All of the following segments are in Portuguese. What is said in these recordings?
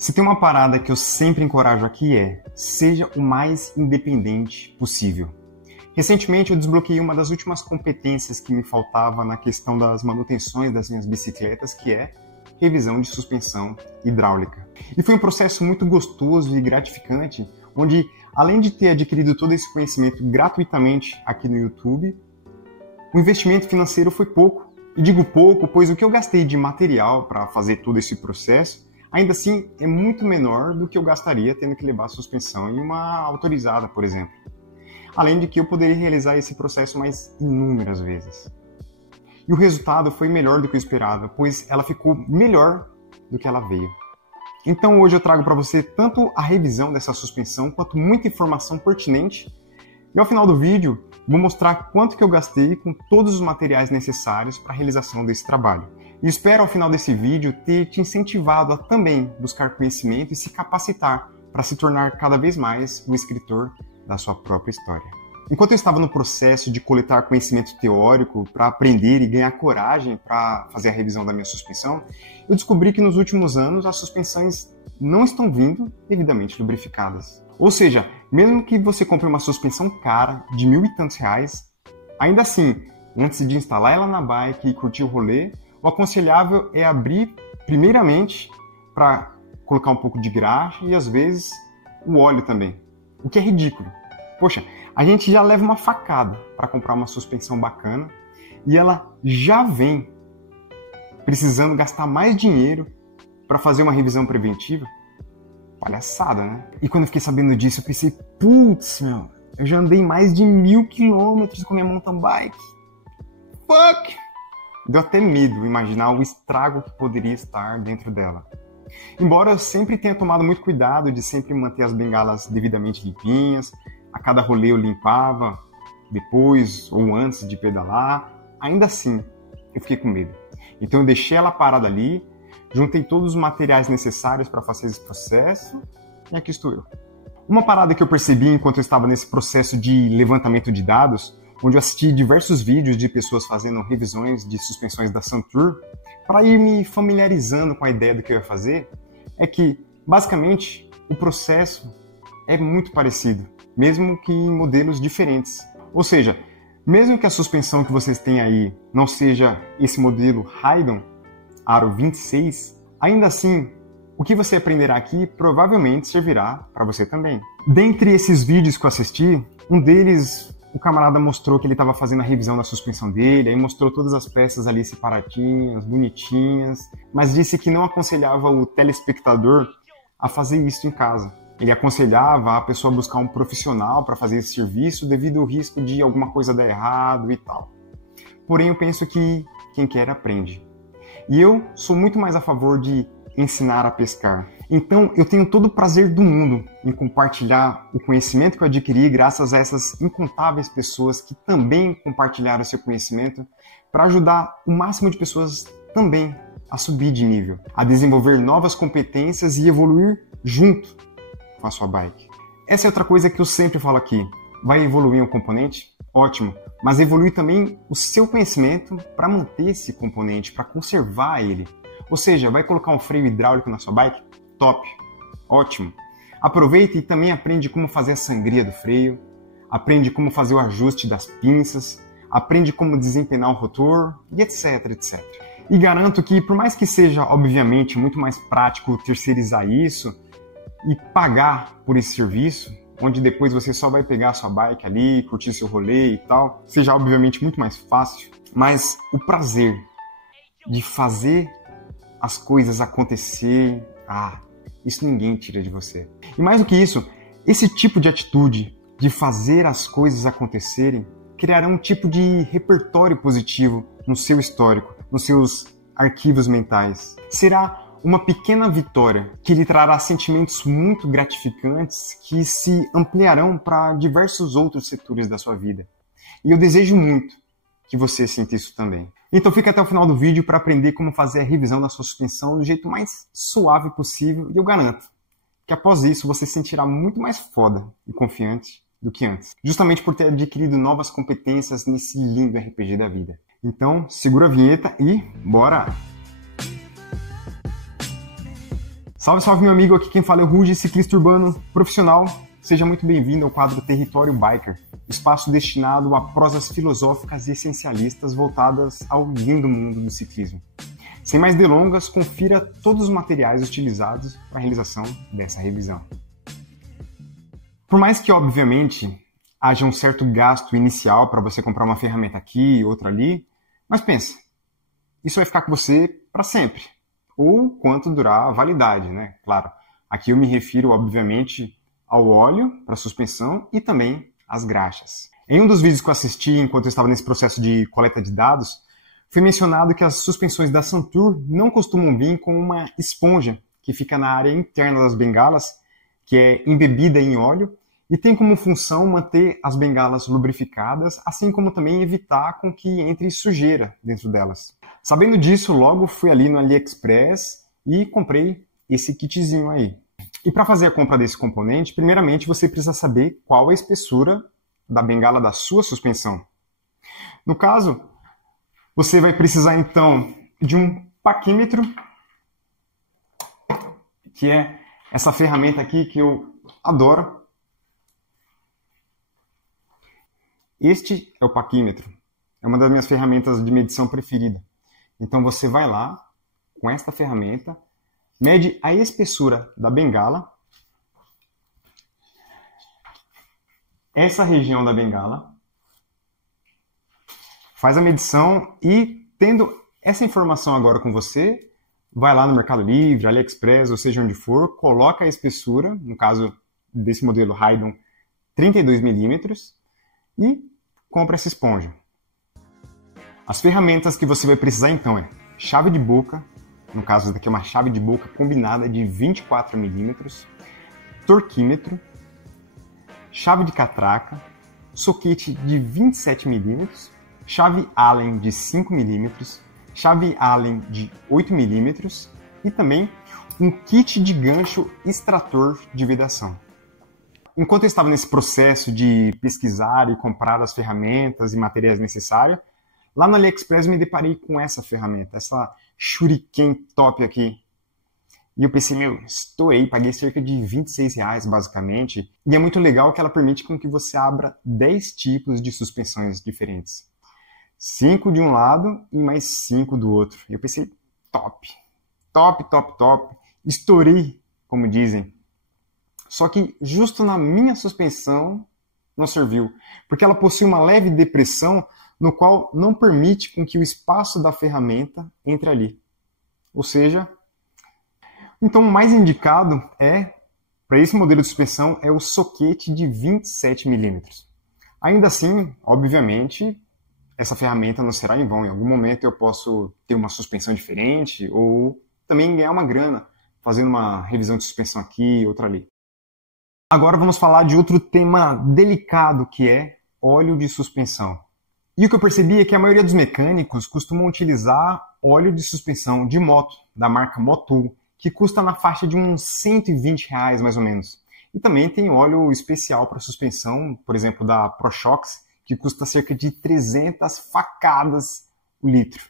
Se tem uma parada que eu sempre encorajo aqui seja o mais independente possível. Recentemente eu desbloqueei uma das últimas competências que me faltava na questão das manutenções das minhas bicicletas, que é revisão de suspensão hidráulica. E foi um processo muito gostoso e gratificante, onde além de ter adquirido todo esse conhecimento gratuitamente aqui no YouTube, o investimento financeiro foi pouco. E digo pouco, pois o que eu gastei de material para fazer todo esse processo, ainda assim é muito menor do que eu gastaria tendo que levar a suspensão em uma autorizada, por exemplo. Além de que eu poderia realizar esse processo mais inúmeras vezes. E o resultado foi melhor do que eu esperava, pois ela ficou melhor do que ela veio. Então hoje eu trago para você tanto a revisão dessa suspensão, quanto muita informação pertinente. E ao final do vídeo, vou mostrar quanto que eu gastei com todos os materiais necessários para a realização desse trabalho. E espero ao final desse vídeo ter te incentivado a também buscar conhecimento e se capacitar para se tornar cada vez mais o escritor da sua própria história. Enquanto eu estava no processo de coletar conhecimento teórico para aprender e ganhar coragem para fazer a revisão da minha suspensão, eu descobri que nos últimos anos as suspensões não estão vindo devidamente lubrificadas. Ou seja, mesmo que você compre uma suspensão cara de R$ 1.000 e tantos, ainda assim, antes de instalar ela na bike e curtir o rolê, o aconselhável é abrir primeiramente para colocar um pouco de graxa e às vezes o óleo também, o que é ridículo. Poxa, a gente já leva uma facada para comprar uma suspensão bacana e ela já vem precisando gastar mais dinheiro para fazer uma revisão preventiva. Palhaçada, né? E quando eu fiquei sabendo disso, eu pensei, putz, eu já andei mais de 1.000 quilômetros com minha mountain bike. Fuck! Deu até medo imaginar o estrago que poderia estar dentro dela. Embora eu sempre tenha tomado muito cuidado de sempre manter as bengalas devidamente limpinhas, a cada rolê eu limpava, depois ou antes de pedalar, ainda assim eu fiquei com medo. Então eu deixei ela parada ali, juntei todos os materiais necessários para fazer esse processo e aqui estou eu. Uma parada que eu percebi enquanto eu estava nesse processo de levantamento de dados, onde eu assisti diversos vídeos de pessoas fazendo revisões de suspensões da Suntour, para ir me familiarizando com a ideia do que eu ia fazer, é que, basicamente, o processo é muito parecido, mesmo que em modelos diferentes. Ou seja, mesmo que a suspensão que vocês têm aí não seja esse modelo Haydon, Aro 26, ainda assim, o que você aprenderá aqui provavelmente servirá para você também. Dentre esses vídeos que eu assisti, um deles, o camarada mostrou que ele estava fazendo a revisão da suspensão dele, aí mostrou todas as peças ali separadinhas, bonitinhas, mas disse que não aconselhava o telespectador a fazer isso em casa. Ele aconselhava a pessoa buscar um profissional para fazer esse serviço devido ao risco de alguma coisa dar errado e tal. Porém, eu penso que quem quer aprende. E eu sou muito mais a favor de ensinar a pescar. Então, eu tenho todo o prazer do mundo em compartilhar o conhecimento que eu adquiri graças a essas incontáveis pessoas que também compartilharam seu conhecimento para ajudar o máximo de pessoas também a subir de nível, a desenvolver novas competências e evoluir junto com a sua bike. Essa é outra coisa que eu sempre falo aqui. Vai evoluir um componente? Ótimo, mas evoluir também o seu conhecimento para manter esse componente, para conservar ele. Ou seja, vai colocar um freio hidráulico na sua bike? Top, ótimo. Aproveita e também aprende como fazer a sangria do freio, aprende como fazer o ajuste das pinças, aprende como desempenar o rotor e etc, etc. E garanto que, por mais que seja, obviamente, muito mais prático terceirizar isso e pagar por esse serviço, onde depois você só vai pegar a sua bike ali, curtir seu rolê e tal, seja obviamente muito mais fácil, mas o prazer de fazer as coisas acontecerem, isso ninguém tira de você. E mais do que isso, esse tipo de atitude de fazer as coisas acontecerem criará um tipo de repertório positivo no seu histórico, nos seus arquivos mentais. Será uma pequena vitória que lhe trará sentimentos muito gratificantes que se ampliarão para diversos outros setores da sua vida. E eu desejo muito que você sinta isso também. Então fica até o final do vídeo para aprender como fazer a revisão da sua suspensão do jeito mais suave possível e eu garanto que após isso você se sentirá muito mais foda e confiante do que antes, justamente por ter adquirido novas competências nesse lindo RPG da vida. Então segura a vinheta e bora! Salve, salve, meu amigo, aqui quem fala é o Ruge, ciclista urbano profissional. Seja muito bem-vindo ao quadro Território Biker, espaço destinado a prosas filosóficas e essencialistas voltadas ao lindo mundo do ciclismo. Sem mais delongas, confira todos os materiais utilizados para a realização dessa revisão. Por mais que, obviamente, haja um certo gasto inicial para você comprar uma ferramenta aqui, outra ali, mas pensa, isso vai ficar com você para sempre. Ou quanto durar a validade, né? Claro, aqui eu me refiro, obviamente, ao óleo para suspensão e também às graxas. Em um dos vídeos que eu assisti enquanto eu estava nesse processo de coleta de dados, foi mencionado que as suspensões da Santur não costumam vir com uma esponja que fica na área interna das bengalas, que é embebida em óleo, e tem como função manter as bengalas lubrificadas, assim como também evitar com que entre sujeira dentro delas. Sabendo disso, logo fui ali no AliExpress e comprei esse kitzinho aí. E para fazer a compra desse componente, primeiramente você precisa saber qual a espessura da bengala da sua suspensão. No caso, você vai precisar então de um paquímetro, que é essa ferramenta aqui que eu adoro. Este é o paquímetro, é uma das minhas ferramentas de medição preferida. Então você vai lá, com esta ferramenta, mede a espessura da bengala, essa região da bengala, faz a medição e, tendo essa informação agora com você, vai lá no Mercado Livre, AliExpress, ou seja onde for, coloca a espessura, no caso desse modelo Haydon, 32 milímetros, e compra essa esponja. As ferramentas que você vai precisar então é chave de boca, no caso essa daqui é uma chave de boca combinada de 24 milímetros, torquímetro, chave de catraca, soquete de 27 milímetros, chave Allen de 5 milímetros, chave Allen de 8 milímetros e também um kit de gancho extrator de vedação. Enquanto eu estava nesse processo de pesquisar e comprar as ferramentas e materiais necessários, lá no AliExpress eu me deparei com essa ferramenta, essa Shuriken Top aqui. E eu pensei, estourei, paguei cerca de R$26 basicamente. E é muito legal que ela permite com que você abra 10 tipos de suspensões diferentes. 5 de um lado e mais 5 do outro. E eu pensei, top, top, top, top. Estourei, como dizem. Só que justo na minha suspensão não serviu, porque ela possui uma leve depressão no qual não permite com que o espaço da ferramenta entre ali. Ou seja, então o mais indicado para esse modelo de suspensão, é o soquete de 27 milímetros. Ainda assim, obviamente, essa ferramenta não será em vão. Em algum momento eu posso ter uma suspensão diferente ou também ganhar uma grana fazendo uma revisão de suspensão aqui, outra ali. Agora vamos falar de outro tema delicado, que é óleo de suspensão. E o que eu percebi é que a maioria dos mecânicos costumam utilizar óleo de suspensão de moto, da marca Motul, que custa na faixa de uns R$120 mais ou menos. E também tem óleo especial para suspensão, por exemplo, da ProShox, que custa cerca de 300 facadas o litro.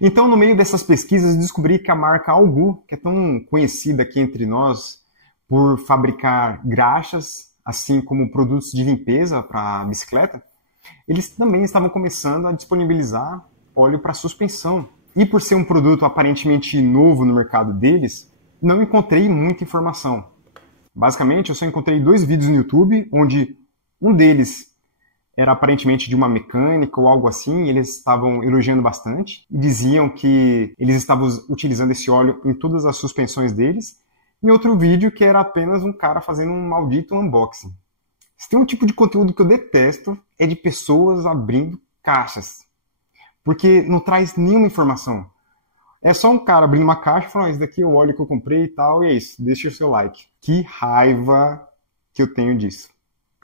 Então, no meio dessas pesquisas, descobri que a marca Algu, que é tão conhecida aqui entre nós por fabricar graxas, assim como produtos de limpeza para bicicleta, eles também estavam começando a disponibilizar óleo para suspensão. E por ser um produto aparentemente novo no mercado deles, não encontrei muita informação. Basicamente, eu só encontrei 2 vídeos no YouTube, onde um deles era aparentemente de uma mecânica ou algo assim, e eles estavam elogiando bastante, e diziam que eles estavam utilizando esse óleo em todas as suspensões deles, e outro vídeo que era apenas um cara fazendo um maldito unboxing. Se tem um tipo de conteúdo que eu detesto, é de pessoas abrindo caixas, porque não traz nenhuma informação. É só um cara abrindo uma caixa e falando, esse daqui é o óleo que eu comprei e tal, e é isso, deixa o seu like. Que raiva que eu tenho disso.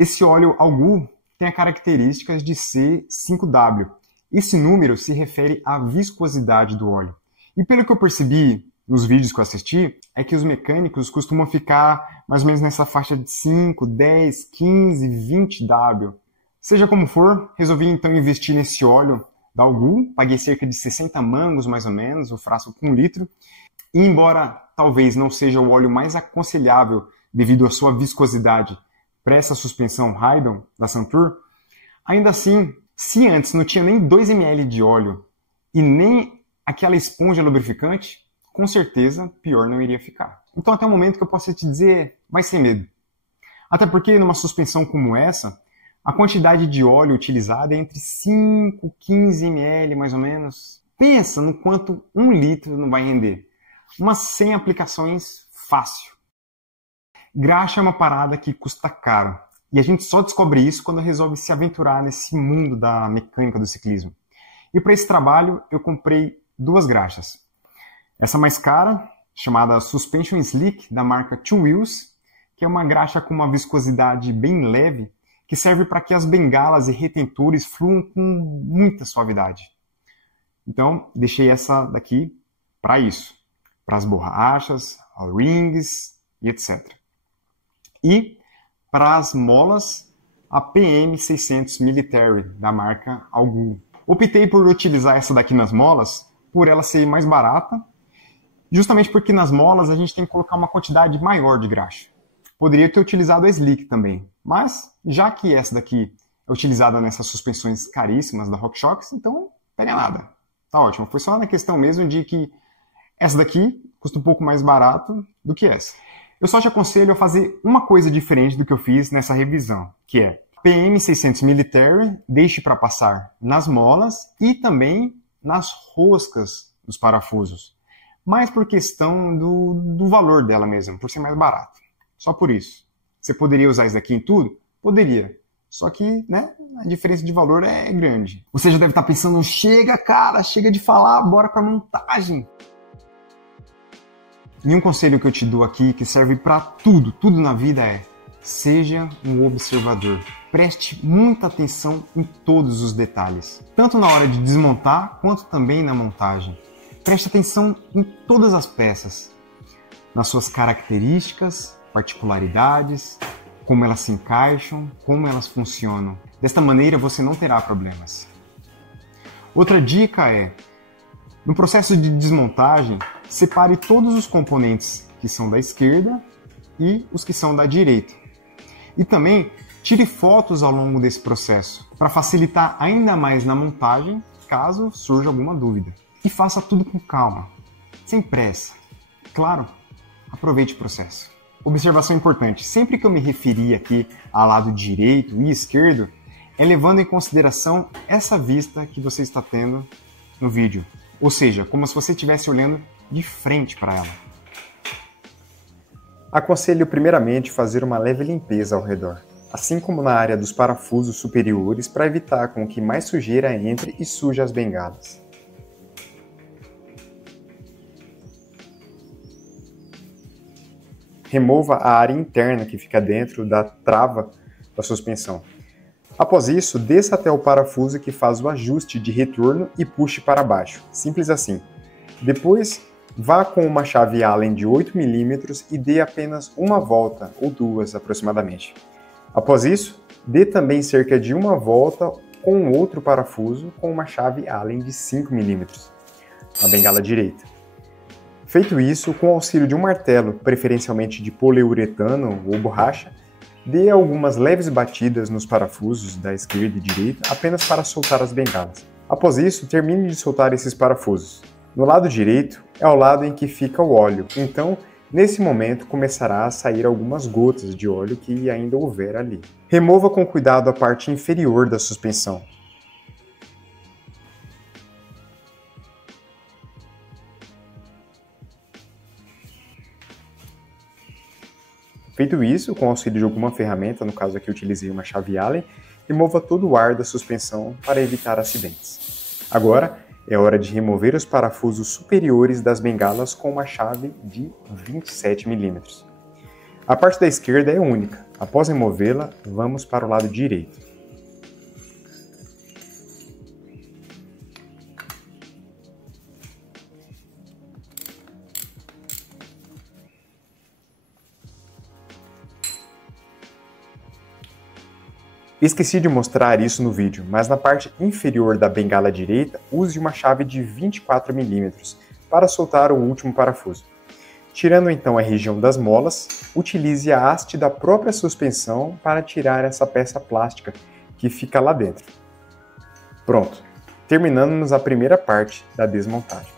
Esse óleo Algu tem a característica de ser 5W. Esse número se refere à viscosidade do óleo. E pelo que eu percebi nos vídeos que eu assisti, é que os mecânicos costumam ficar mais ou menos nessa faixa de 5, 10, 15, 20W. Seja como for, resolvi então investir nesse óleo da Algu, paguei cerca de 60 mangos mais ou menos, o frasco com 1 litro, E embora talvez não seja o óleo mais aconselhável devido à sua viscosidade para essa suspensão Haydon da Santur, ainda assim, se antes não tinha nem 2 ml de óleo e nem aquela esponja lubrificante, com certeza pior não iria ficar. Então até o momento que eu posso te dizer, vai sem medo. Até porque numa suspensão como essa, a quantidade de óleo utilizada é entre 5 e 15 ml mais ou menos. Pensa no quanto 1 litro não vai render. Umas 100 aplicações fácil. Graxa é uma parada que custa caro. E a gente só descobre isso quando resolve se aventurar nesse mundo da mecânica do ciclismo. E para esse trabalho eu comprei 2 graxas. Essa mais cara, chamada Suspension Slick, da marca Two Wheels, que é uma graxa com uma viscosidade bem leve, que serve para que as bengalas e retentores fluam com muita suavidade. Então, deixei essa daqui para isso, para as borrachas, rings e etc. E para as molas, a PM600 Military, da marca Algu. Optei por utilizar essa daqui nas molas, por ela ser mais barata, justamente porque nas molas a gente tem que colocar uma quantidade maior de graxa. Poderia ter utilizado a Slick também, mas já que essa daqui é utilizada nessas suspensões caríssimas da RockShox, então pega nada. Tá ótimo, foi só na questão mesmo de que essa daqui custa um pouco mais barato do que essa. Eu só te aconselho a fazer uma coisa diferente do que eu fiz nessa revisão, que é PM600 Military, deixe para passar nas molas e também nas roscas dos parafusos. Mas por questão do valor dela mesmo, por ser mais barato. Só por isso. Você poderia usar isso daqui em tudo? Poderia. Só que, né, a diferença de valor é grande. Você já deve estar pensando, chega cara, chega de falar, bora para montagem. E um conselho que eu te dou aqui, que serve para tudo na vida é: seja um observador. Preste muita atenção em todos os detalhes, tanto na hora de desmontar, quanto também na montagem. Preste atenção em todas as peças, nas suas características, particularidades, como elas se encaixam, como elas funcionam. Desta maneira você não terá problemas. Outra dica é: no processo de desmontagem, separe todos os componentes que são da esquerda e os que são da direita. E também tire fotos ao longo desse processo, para facilitar ainda mais na montagem, caso surja alguma dúvida. E faça tudo com calma, sem pressa. Claro, aproveite o processo. Observação importante: sempre que eu me referi aqui ao lado direito e esquerdo, é levando em consideração essa vista que você está tendo no vídeo. Ou seja, como se você estivesse olhando de frente para ela. Aconselho primeiramente fazer uma leve limpeza ao redor, assim como na área dos parafusos superiores, para evitar com que mais sujeira entre e suje as bengalas. Remova a área interna que fica dentro da trava da suspensão. Após isso, desça até o parafuso que faz o ajuste de retorno e puxe para baixo. Simples assim. Depois, vá com uma chave Allen de 8 mm e dê apenas uma volta, ou 2 aproximadamente. Após isso, dê também cerca de uma volta com outro parafuso com uma chave Allen de 5 mm, na bengala direita. Feito isso, com o auxílio de um martelo, preferencialmente de poliuretano ou borracha, dê algumas leves batidas nos parafusos da esquerda e direita, apenas para soltar as bengalas. Após isso, termine de soltar esses parafusos. No lado direito é o lado em que fica o óleo, então, nesse momento, começará a sair algumas gotas de óleo que ainda houver ali. Remova com cuidado a parte inferior da suspensão. Feito isso, com o auxílio de alguma ferramenta, no caso aqui eu utilizei uma chave Allen, remova todo o ar da suspensão para evitar acidentes. Agora, é hora de remover os parafusos superiores das bengalas com uma chave de 27 mm. A parte da esquerda é única. Após removê-la, vamos para o lado direito. Esqueci de mostrar isso no vídeo, mas na parte inferior da bengala direita, use uma chave de 24 mm para soltar o último parafuso. Tirando então a região das molas, utilize a haste da própria suspensão para tirar essa peça plástica que fica lá dentro. Pronto, terminamos a primeira parte da desmontagem.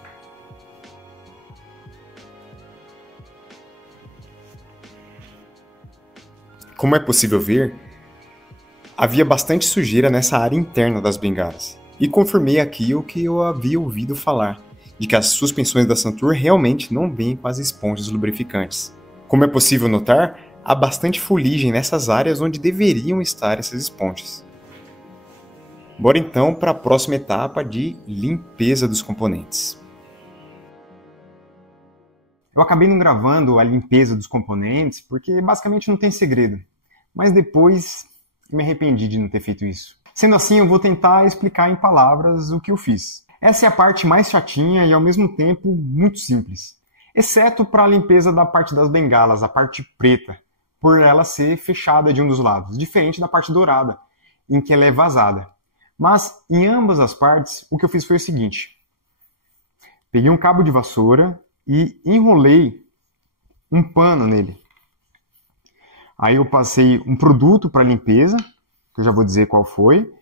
Como é possível ver, havia bastante sujeira nessa área interna das bengalas, e confirmei aqui o que eu havia ouvido falar, de que as suspensões da Santur realmente não vêm com as esponjas lubrificantes. Como é possível notar, há bastante fuligem nessas áreas onde deveriam estar essas esponjas. Bora então para a próxima etapa de limpeza dos componentes. Eu acabei não gravando a limpeza dos componentes porque basicamente não tem segredo, mas depois me arrependi de não ter feito isso. Sendo assim, eu vou tentar explicar em palavras o que eu fiz. Essa é a parte mais chatinha e ao mesmo tempo muito simples, exceto para a limpeza da parte das bengalas, a parte preta, por ela ser fechada de um dos lados, diferente da parte dourada, em que ela é vazada. Mas em ambas as partes, o que eu fiz foi o seguinte: peguei um cabo de vassoura e enrolei um pano nele. Aí eu passei um produto para limpeza, que eu já vou dizer qual foi.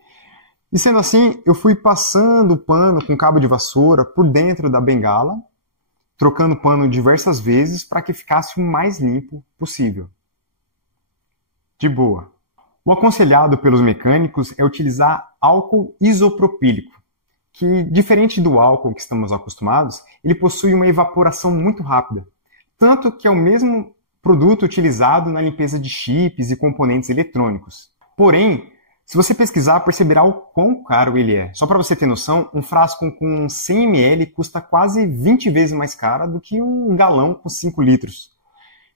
E sendo assim, eu fui passando o pano com cabo de vassoura por dentro da bengala, trocando o pano diversas vezes para que ficasse o mais limpo possível. De boa. O aconselhado pelos mecânicos é utilizar álcool isopropílico, que, diferente do álcool que estamos acostumados, ele possui uma evaporação muito rápida, tanto que é o mesmo produto utilizado na limpeza de chips e componentes eletrônicos. Porém, se você pesquisar, perceberá o quão caro ele é. Só para você ter noção, um frasco com 100 ml custa quase 20 vezes mais caro do que um galão com 5 litros,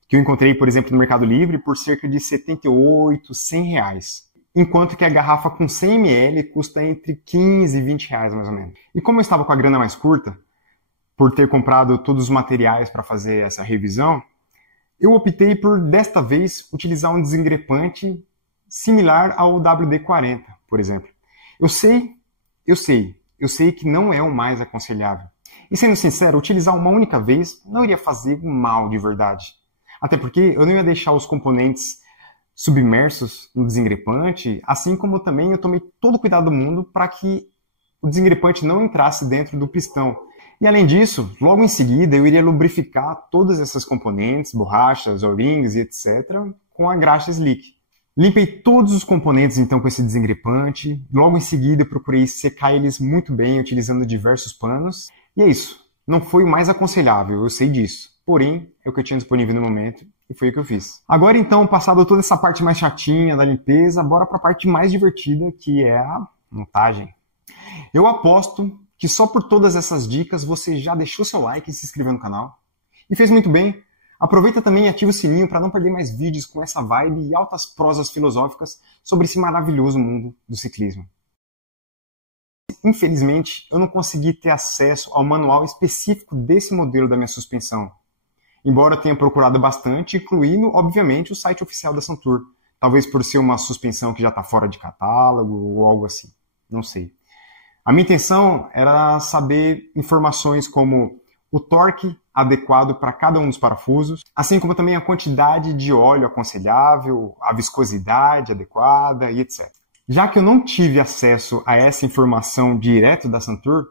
que eu encontrei, por exemplo, no Mercado Livre por cerca de R$ 78, R$ 100, enquanto que a garrafa com 100 ml custa entre 15 e 20 reais, mais ou menos. E como eu estava com a grana mais curta, por ter comprado todos os materiais para fazer essa revisão, eu optei por, desta vez, utilizar um desengrepante similar ao WD-40, por exemplo. Eu sei que não é o mais aconselhável. E sendo sincero, utilizar uma única vez não iria fazer mal de verdade. Até porque eu não ia deixar os componentes submersos no desengrepante, assim como também eu tomei todo o cuidado do mundo para que o desengrepante não entrasse dentro do pistão. E além disso, logo em seguida eu iria lubrificar todas essas componentes, borrachas, O-rings e etc. com a graxa Slick. Limpei todos os componentes então com esse desengrepante, logo em seguida eu procurei secar eles muito bem utilizando diversos panos, e é isso. Não foi o mais aconselhável, eu sei disso, porém é o que eu tinha disponível no momento e foi o que eu fiz. Agora então, passado toda essa parte mais chatinha da limpeza, bora para a parte mais divertida, que é a montagem. Eu aposto que só por todas essas dicas você já deixou seu like e se inscreveu no canal, e fez muito bem. Aproveita também e ativa o sininho para não perder mais vídeos com essa vibe e altas prosas filosóficas sobre esse maravilhoso mundo do ciclismo. Infelizmente, eu não consegui ter acesso ao manual específico desse modelo da minha suspensão, embora eu tenha procurado bastante, incluindo, obviamente, o site oficial da Santur, talvez por ser uma suspensão que já está fora de catálogo ou algo assim, não sei. A minha intenção era saber informações como o torque adequado para cada um dos parafusos, assim como também a quantidade de óleo aconselhável, a viscosidade adequada e etc. Já que eu não tive acesso a essa informação direto da Santur,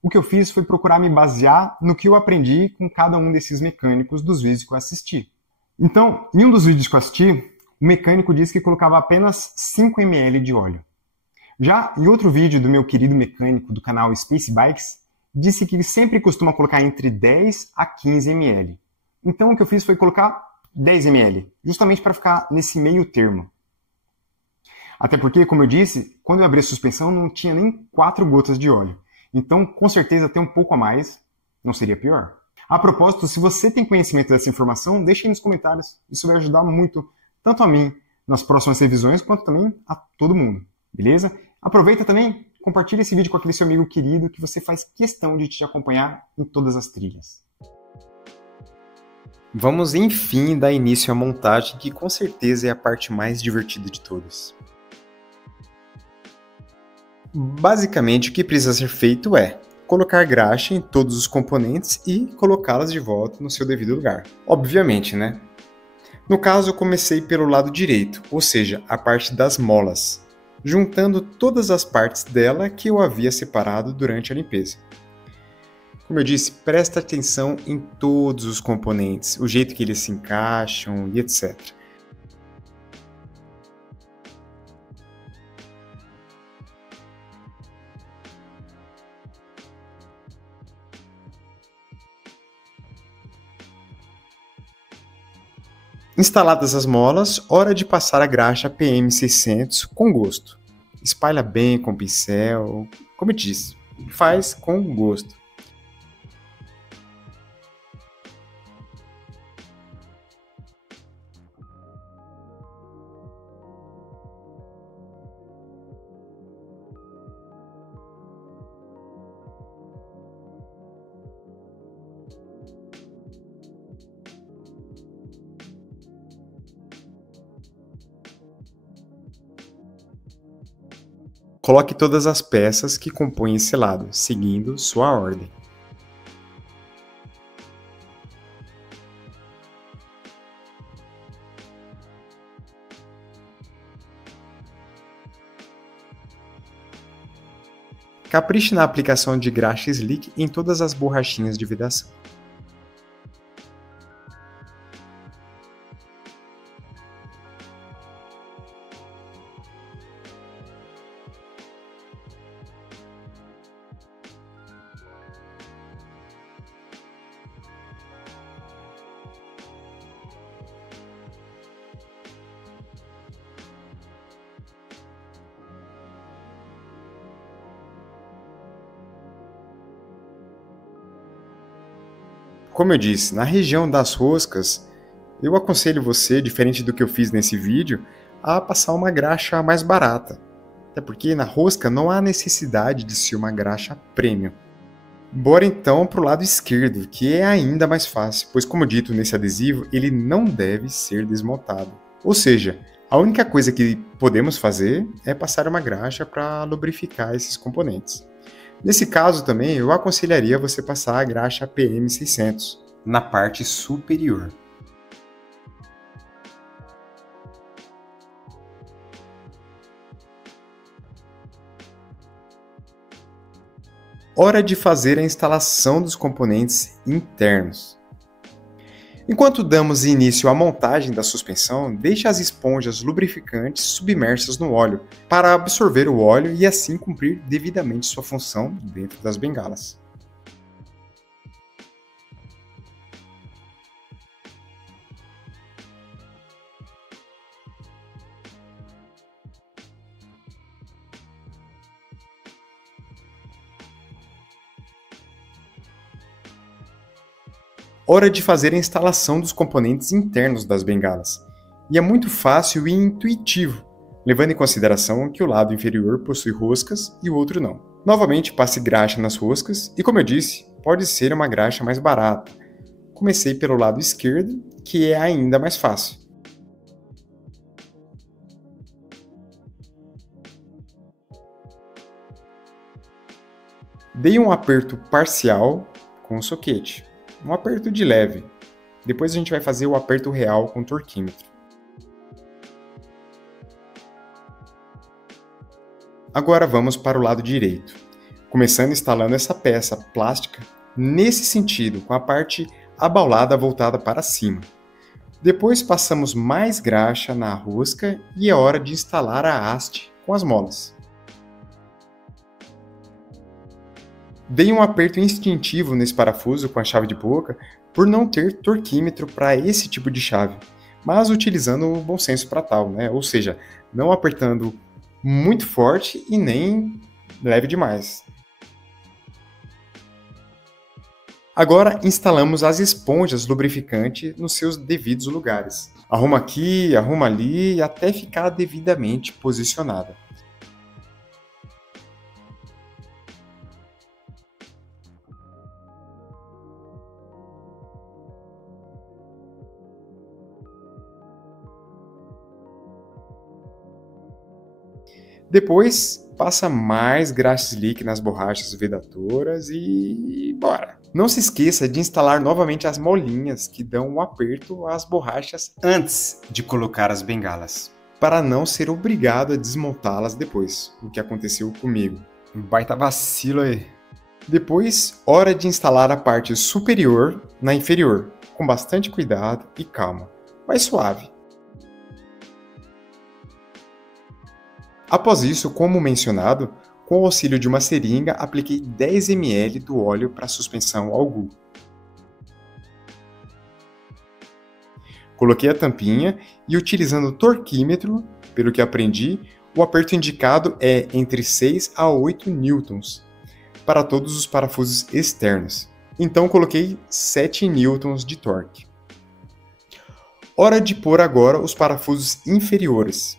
o que eu fiz foi procurar me basear no que eu aprendi com cada um desses mecânicos dos vídeos que eu assisti. Então, em um dos vídeos que eu assisti, o mecânico disse que colocava apenas 5 ml de óleo. Já em outro vídeo do meu querido mecânico do canal Space Bikes, disse que ele sempre costuma colocar entre 10 a 15 ml. Então o que eu fiz foi colocar 10 ml, justamente para ficar nesse meio termo. Até porque, como eu disse, quando eu abri a suspensão não tinha nem 4 gotas de óleo. Então, com certeza, ter um pouco a mais não seria pior. A propósito, se você tem conhecimento dessa informação, deixe aí nos comentários. Isso vai ajudar muito, tanto a mim nas próximas revisões, quanto também a todo mundo. Beleza? Aproveita também, compartilha esse vídeo com aquele seu amigo querido que você faz questão de te acompanhar em todas as trilhas. Vamos, enfim, dar início à montagem, que com certeza é a parte mais divertida de todas. Basicamente, o que precisa ser feito é colocar graxa em todos os componentes e colocá-las de volta no seu devido lugar. Obviamente, né? No caso, eu comecei pelo lado direito, ou seja, a parte das molas, juntando todas as partes dela que eu havia separado durante a limpeza. Como eu disse, presta atenção em todos os componentes, o jeito que eles se encaixam e etc. Instaladas as molas, hora de passar a graxa PM600 com gosto. Espalha bem com o pincel, como eu disse, faz com gosto. Coloque todas as peças que compõem esse lado, seguindo sua ordem. Capriche na aplicação de graxa slick em todas as borrachinhas de vedação. Como eu disse, na região das roscas, eu aconselho você, diferente do que eu fiz nesse vídeo, a passar uma graxa mais barata. Até porque na rosca não há necessidade de ser uma graxa premium. Bora então para o lado esquerdo, que é ainda mais fácil, pois como dito nesse adesivo, ele não deve ser desmontado. Ou seja, a única coisa que podemos fazer é passar uma graxa para lubrificar esses componentes. Nesse caso também, eu aconselharia você passar a graxa PM600 na parte superior. Hora de fazer a instalação dos componentes internos. Enquanto damos início à montagem da suspensão, deixe as esponjas lubrificantes submersas no óleo para absorver o óleo e assim cumprir devidamente sua função dentro das bengalas. Hora de fazer a instalação dos componentes internos das bengalas. E é muito fácil e intuitivo, levando em consideração que o lado inferior possui roscas e o outro não. Novamente, passe graxa nas roscas e, como eu disse, pode ser uma graxa mais barata. Comecei pelo lado esquerdo, que é ainda mais fácil. Dei um aperto parcial com o soquete. Um aperto de leve. Depois a gente vai fazer o aperto real com o torquímetro. Agora vamos para o lado direito, começando instalando essa peça plástica nesse sentido, com a parte abaulada voltada para cima. Depois passamos mais graxa na rosca e é hora de instalar a haste com as molas. Dei um aperto instintivo nesse parafuso com a chave de boca por não ter torquímetro para esse tipo de chave, mas utilizando o bom senso para tal, né? Ou seja, não apertando muito forte e nem leve demais. Agora instalamos as esponjas lubrificantes nos seus devidos lugares. Arruma aqui, arruma ali, até ficar devidamente posicionada. Depois, passa mais graxa slick nas borrachas vedadoras e bora! Não se esqueça de instalar novamente as molinhas que dão um aperto às borrachas antes de colocar as bengalas, para não ser obrigado a desmontá-las depois, o que aconteceu comigo. Um baita vacilo aí. Depois, hora de instalar a parte superior na inferior, com bastante cuidado e calma, mas suave. Após isso, como mencionado, com o auxílio de uma seringa, apliquei 10 ml do óleo para suspensão ao GU. Coloquei a tampinha e, utilizando o torquímetro, pelo que aprendi, o aperto indicado é entre 6 a 8 newtons para todos os parafusos externos. Então coloquei 7 newtons de torque. Hora de pôr agora os parafusos inferiores.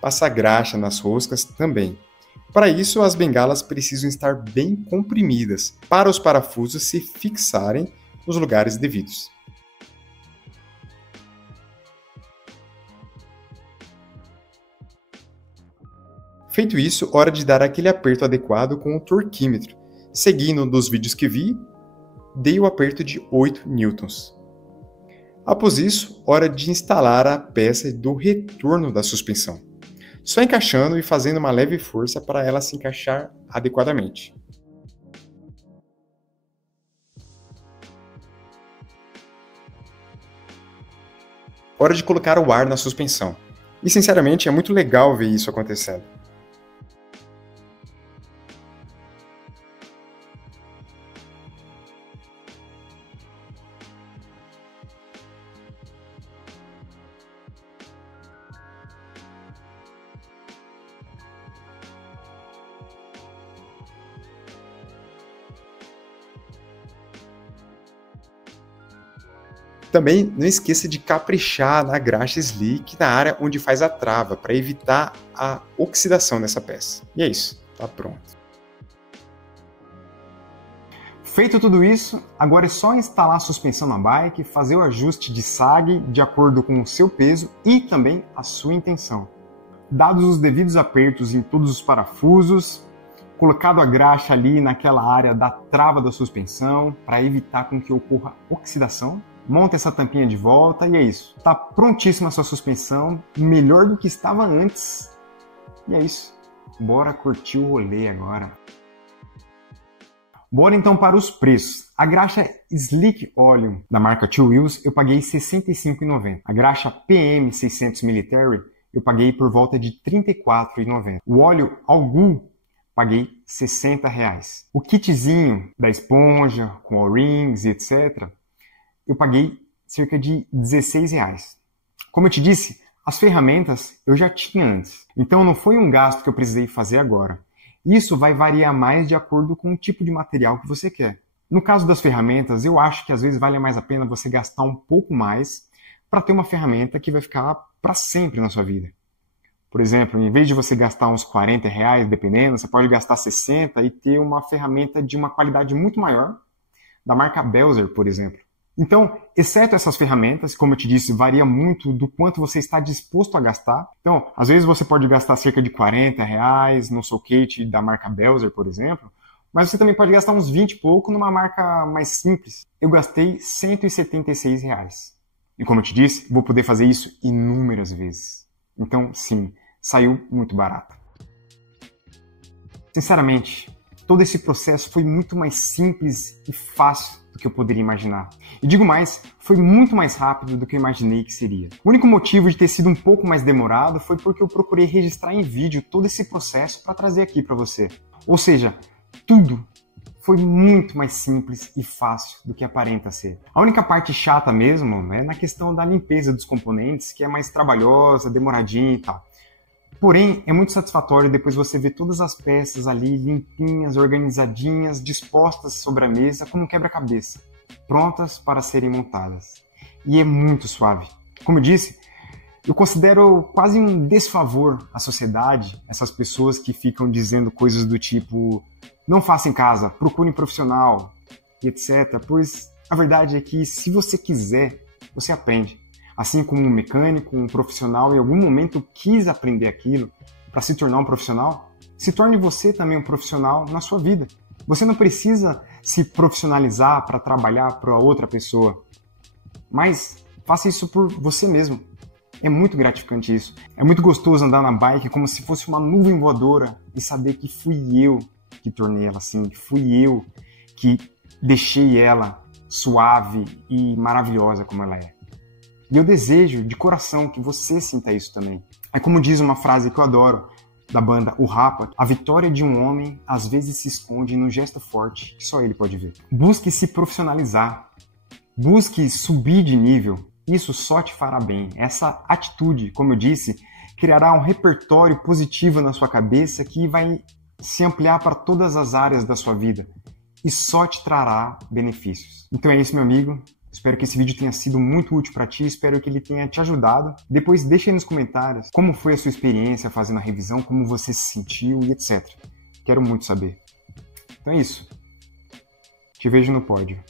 Passa graxa nas roscas também. Para isso, as bengalas precisam estar bem comprimidas para os parafusos se fixarem nos lugares devidos. Feito isso, hora de dar aquele aperto adequado com o torquímetro. Seguindo dos vídeos que vi, dei o aperto de 8 newtons. Após isso, hora de instalar a peça do retorno da suspensão. Só encaixando e fazendo uma leve força para ela se encaixar adequadamente. Hora de colocar o ar na suspensão. E sinceramente é muito legal ver isso acontecendo. Também não esqueça de caprichar na graxa slick na área onde faz a trava, para evitar a oxidação dessa peça. E é isso, tá pronto. Feito tudo isso, agora é só instalar a suspensão na bike, fazer o ajuste de sag de acordo com o seu peso e também a sua intenção. Dados os devidos apertos em todos os parafusos, colocado a graxa ali naquela área da trava da suspensão para evitar com que ocorra oxidação. Monta essa tampinha de volta e é isso. Tá prontíssima a sua suspensão, melhor do que estava antes. E é isso. Bora curtir o rolê agora. Bora então para os preços. A graxa Slick Oleum da marca Two Wheels eu paguei R$ 65,90. A graxa PM 600 Military eu paguei por volta de R$ 34,90. O óleo Algu paguei R$ 60. O kitzinho da esponja com O-rings e etc. eu paguei cerca de R$ 16. Como eu te disse, as ferramentas eu já tinha antes, então não foi um gasto que eu precisei fazer agora. Isso vai variar mais de acordo com o tipo de material que você quer. No caso das ferramentas, eu acho que às vezes vale mais a pena você gastar um pouco mais para ter uma ferramenta que vai ficar para sempre na sua vida. Por exemplo, em vez de você gastar uns R$ 40, dependendo, você pode gastar 60 e ter uma ferramenta de uma qualidade muito maior, da marca Belzer, por exemplo. Então, exceto essas ferramentas, como eu te disse, varia muito do quanto você está disposto a gastar. Então, às vezes você pode gastar cerca de R$ 40 no socket da marca Belzer, por exemplo, mas você também pode gastar uns 20 e pouco numa marca mais simples. Eu gastei R$ 176. E como eu te disse, vou poder fazer isso inúmeras vezes. Então, sim, saiu muito barato. Sinceramente, todo esse processo foi muito mais simples e fácil do que eu poderia imaginar. E digo mais, foi muito mais rápido do que eu imaginei que seria. O único motivo de ter sido um pouco mais demorado foi porque eu procurei registrar em vídeo todo esse processo para trazer aqui para você. Ou seja, tudo foi muito mais simples e fácil do que aparenta ser. A única parte chata mesmo é na questão da limpeza dos componentes, que é mais trabalhosa, demoradinha e tal. Porém, é muito satisfatório depois você ver todas as peças ali limpinhas, organizadinhas, dispostas sobre a mesa como um quebra-cabeça, prontas para serem montadas. E é muito suave. Como eu disse, eu considero quase um desfavor à sociedade essas pessoas que ficam dizendo coisas do tipo não faça em casa, procure um profissional, etc. Pois a verdade é que se você quiser, você aprende. Assim como um mecânico, um profissional, em algum momento quis aprender aquilo para se tornar um profissional, Se torne você também um profissional na sua vida. Você não precisa se profissionalizar para trabalhar para outra pessoa, mas faça isso por você mesmo. É muito gratificante isso. É muito gostoso andar na bike como se fosse uma nuvem voadora e saber que fui eu que tornei ela assim, que fui eu que deixei ela suave e maravilhosa como ela é. E eu desejo de coração que você sinta isso também. É como diz uma frase que eu adoro, da banda O Rapa: a vitória de um homem às vezes se esconde num gesto forte que só ele pode ver. Busque se profissionalizar, busque subir de nível, isso só te fará bem. Essa atitude, como eu disse, criará um repertório positivo na sua cabeça que vai se ampliar para todas as áreas da sua vida e só te trará benefícios. Então é isso, meu amigo. Espero que esse vídeo tenha sido muito útil para ti, espero que ele tenha te ajudado. Depois deixa aí nos comentários como foi a sua experiência fazendo a revisão, como você se sentiu e etc. Quero muito saber. Então é isso. Te vejo no pódio.